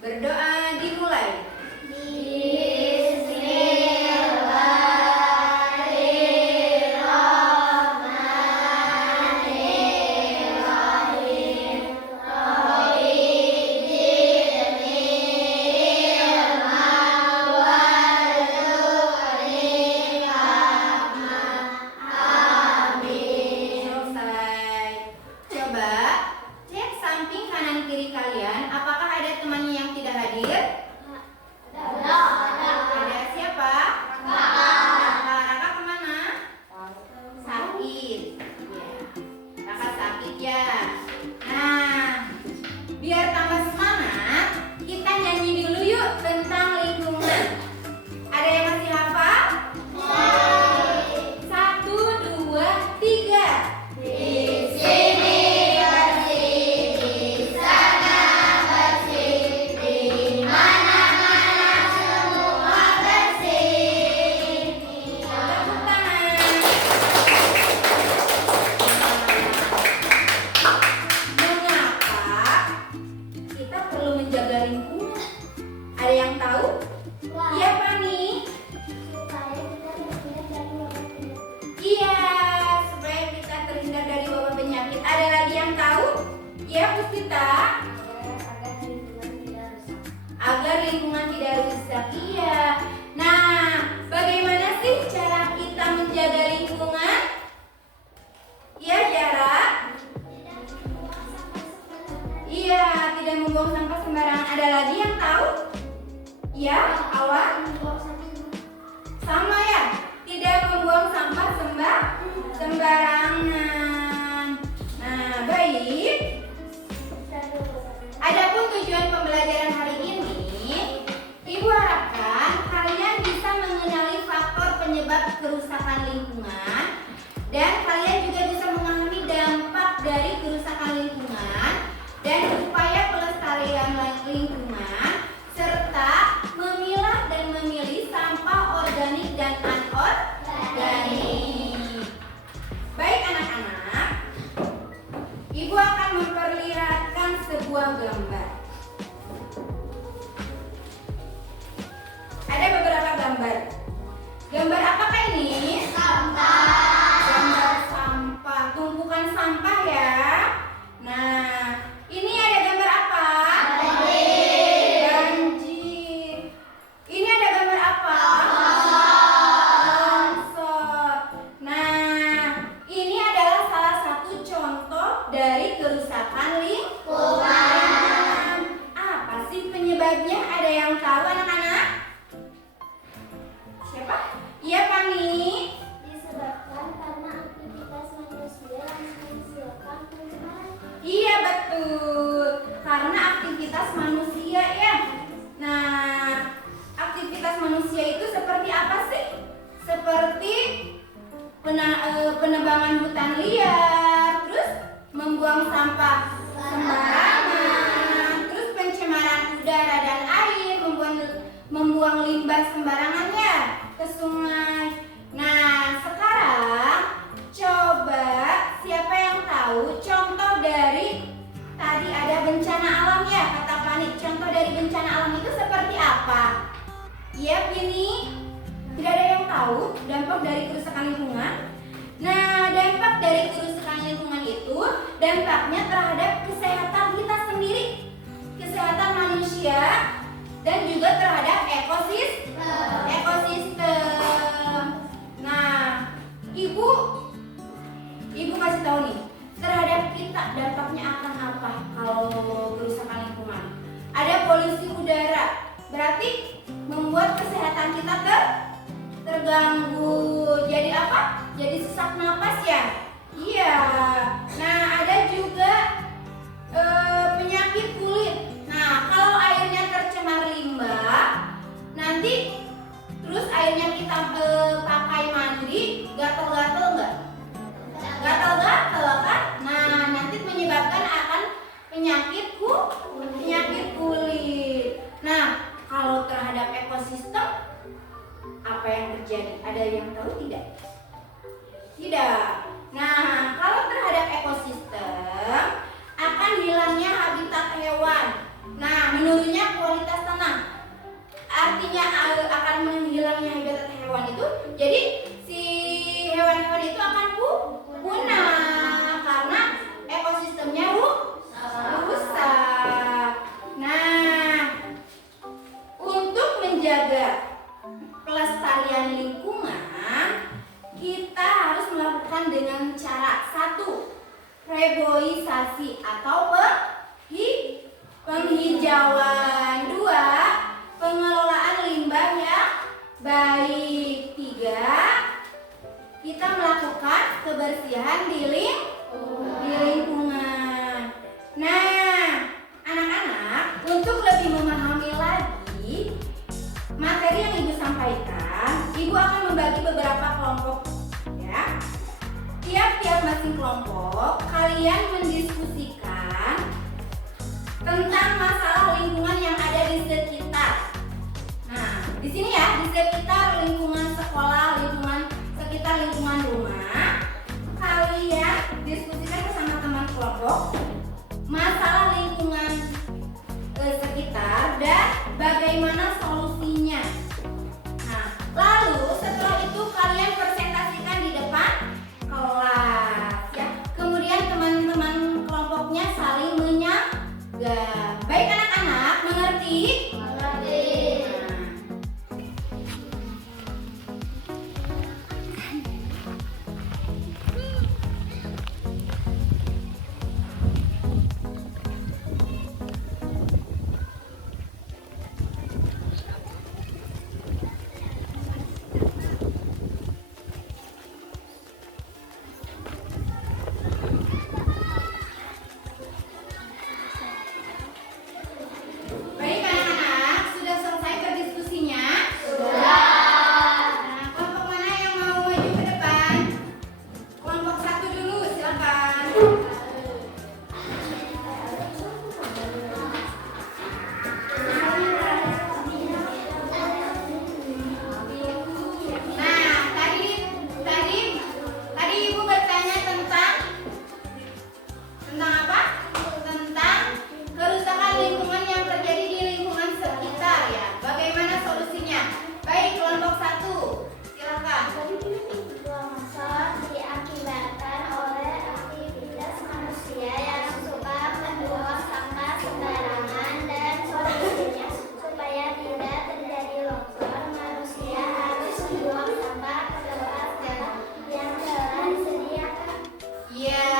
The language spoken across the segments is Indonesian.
Berdoa dimulai. Selesai. Coba cek samping kanan kiri kalian, apakah ada temannya yang tidak hadir? Ada siapa? Raka kemana? Sakit. Ya. Raka sakit ya. Nah, biar tambah semangat, kita nyanyi dulu yuk tentang lingkungan. Ada yang masih hafal? 1, 2, 3. Ada yang tahu? Iya, Fani. Iya, supaya kita terhindar dari wabah penyakit. Ada lagi yang tahu? Iya, Puspita. Agar lingkungan tidak rusak. Iya. Nah, bagaimana sih cara kita menjaga lingkungan? Iya, Jara. Iya, tidak membuang sampah sembarangan. Ada lagi yang tahu? Ya, Awan? Sama ya? Tidak membuang sampah sembarangan. Nah, baik. Adapun tujuan pembelajaran hari ini, Ibu harapkan kalian bisa mengenali faktor penyebab kerusakan lingkungan dan kalian juga bisa memahami dampak dari kerusakan lingkungan dan upaya pelestarian lingkungan serta memilah dan memilih sampah organik dan anorganik. Baik anak-anak, Ibu akan memperlihatkan sebuah gambar. Ada beberapa gambar. Gambar apakah ini? Gambar sampah, tumpukan sampah ya. Nah, ini ada gambar apa? Banjir. Ini ada gambar apa? Longsor. Nah, ini adalah salah satu contoh dari kerusakan lingkungan. Apa sih penyebabnya? Ada yang tahu anak-anak? Siapa? Iya, Fani. Disebabkan karena aktivitas manusia yang menghasilkan pencemaran. Iya, betul. Karena aktivitas manusia ya. Nah, aktivitas manusia itu seperti apa sih? Seperti penebangan hutan liar, terus membuang sampah sembarangan, terus pencemaran udara dan air, membuang limbah sembarangan ya ke sungai. Nah, sekarang coba siapa yang tahu contoh dari tadi ada bencana alam ya, kata Fani. Contoh dari bencana alam itu seperti apa? Iya, Vini? Tidak ada yang tahu dampak dari kerusakan lingkungan? Nah, dampak dari kerusakan lingkungan itu dampaknya terhadap kesehatan kita sendiri, kesehatan manusia, dan juga terhadap ekosistem. Nah, Ibu kasih tahu nih, terhadap kita dampaknya akan apa kalau kerusakan lingkungan? Ada polusi udara, berarti membuat kesehatan kita terganggu. Jadi apa? Jadi sesak napas ya. Iya. Nah, ada juga penyakit kulit. Nah, kalau airnya tercemar limbah, nanti terus airnya kita pakai mandi, gatal-gatal nggak? Gatal-gatal kan? Nah, nanti menyebabkan akan penyakit kulit. Nah, kalau terhadap ekosistem apa yang terjadi? Ada yang tahu tidak? Tidak. Nah, kalau terhadap ekosistem akan hilangnya habitat hewan. Nah, menurunnya kualitas tanah. Artinya akan menghilangnya habitat hewan itu, jadi si hewan-hewan itu akan punah karena ekosistemnya rusak. Nah, untuk menjaga pelestarian lingkungan, kita harus melakukan dengan cara 1. Reboisasi atau penghijauan. 2. Pengelolaan limbah yang baik. 3. Kita melakukan kebersihan di lingkungan. Nah, anak-anak, untuk lebih memahami lagi materi yang Ibu sampaikan, Ibu akan membagi beberapa kelompok ya. Tiap-tiap masing kelompok kalian mendiskusikan tentang masalah lingkungan yang ada di sekitar. Nah, di sini ya, di sekitar lingkungan sekolah, sekitar lingkungan rumah, kalian diskusikan bersama teman kelompok masalah lingkungan sekitar dan bagaimana solusinya. Nah, lalu setelah itu kalian presentasikan di depan kelas ya. Kemudian teman-teman kelompoknya saling menyaga. Baik anak-anak, mengerti? Mengerti. Baik anak-anak, sudah selesai berdiskusinya? Sudah. Nah, kelompok mana yang mau maju ke depan? Kelompok 1 dulu, silakan. Nah, tadi Ibu bertanya tentang apa? Tentang kerusakan lingkungan yang terjadi di lingkungan sekitar ya. Bagaimana solusinya? Baik, kelompok 1, silakan. Longsor diakibatkan oleh aktivitas manusia yang suka membuang sampah sembarangan, dan solusinya supaya tidak terjadi longsor, manusia harus membuang sampah ke tempat yang telah disediakan. Iya,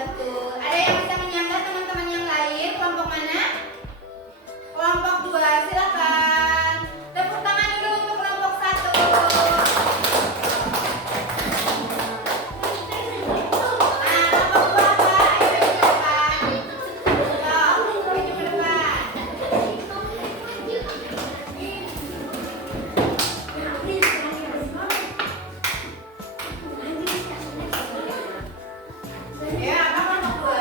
betul. Ada yang bisa menyangga teman-teman yang lain? Kelompok mana? Kelompok 2, silakan. Tepuk tangan dulu untuk kelompok 1. Nah, kelompok 2 apa? Ayo maju ke depan. Sok, maju ke depan. Ya, apa kelompok 2?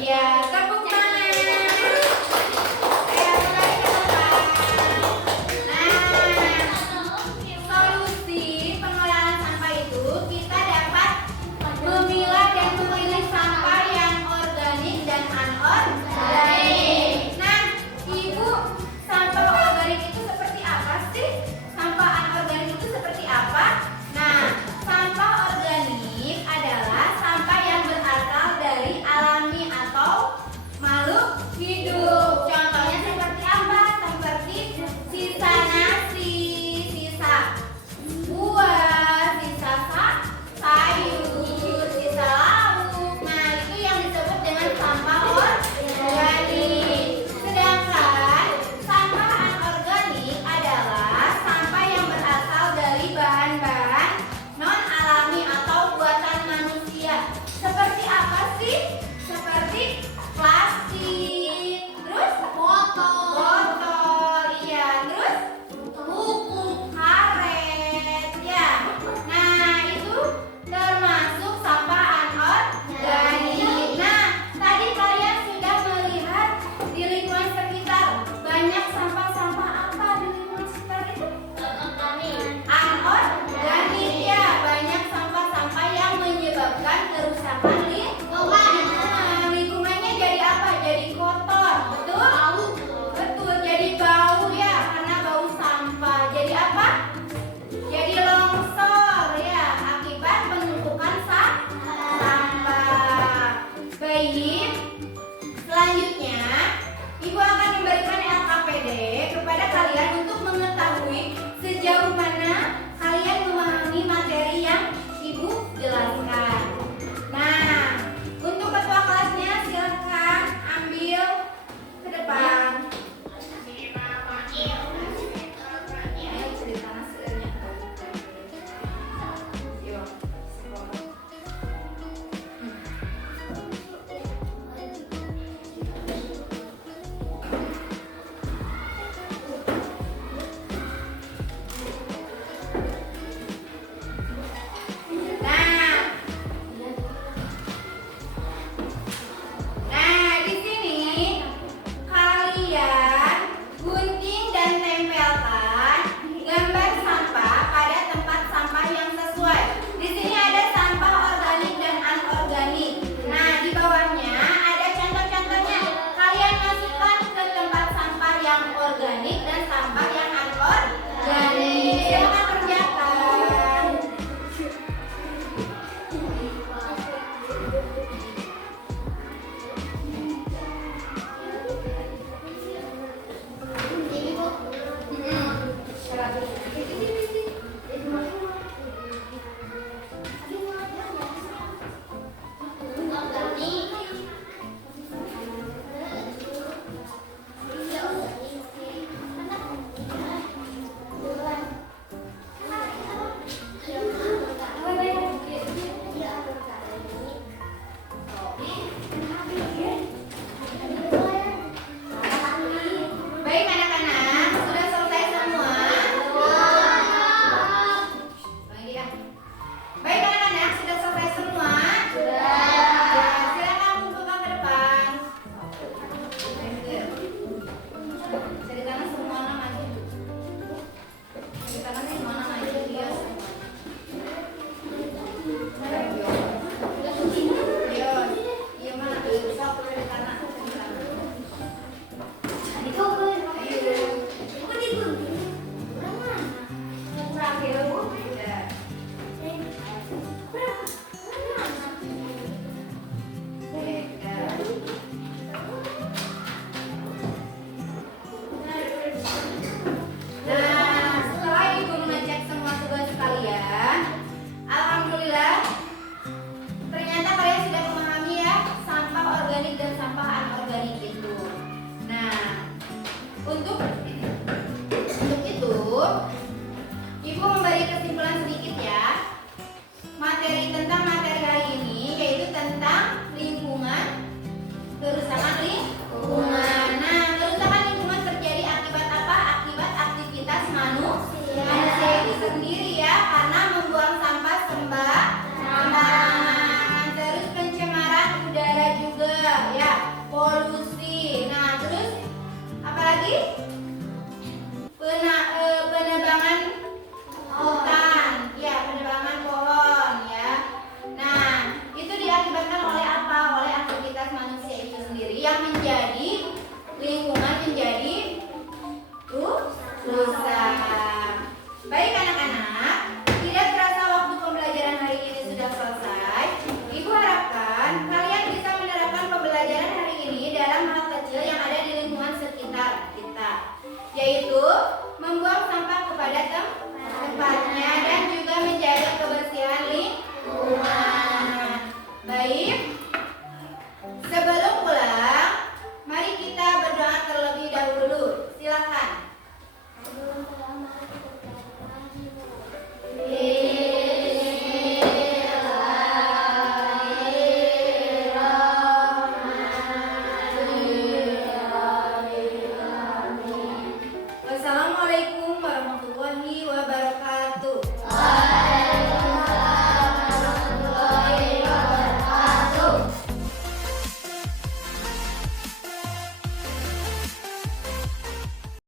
Iya, tepuk tangan. Ayo kembali ke tempat. Nah, solusi pengelolaan sampah itu kita dapat memilah dan memilih sampah yang organik dan anorganik. Nah, Ibu, sampah organik itu seperti apa sih?